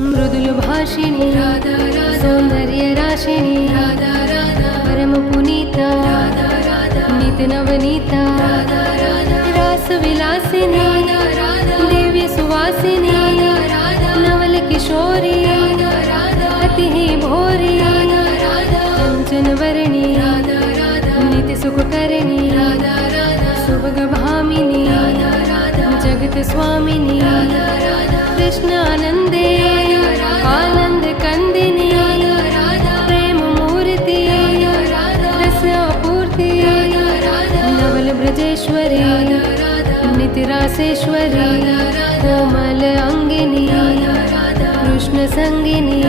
मृदुल भाषिणी सौंदर्य राशिणी परम पुनीता नित नवनीता रास विलासिनी दिव्य सुवासिनी नवल किशोरी अति ही भोरी कंचन वर्णी नित्य सुखकरणी सुभग भामिनी जगत स्वामिनी कृष्ण आनंदे आनंद कंदिनी प्रेम मूर्ति रस अपूर्ति नवल ब्रजेश्वरी नित्य रासेश्वरी कोमल अंगिनी कृष्ण संगिनी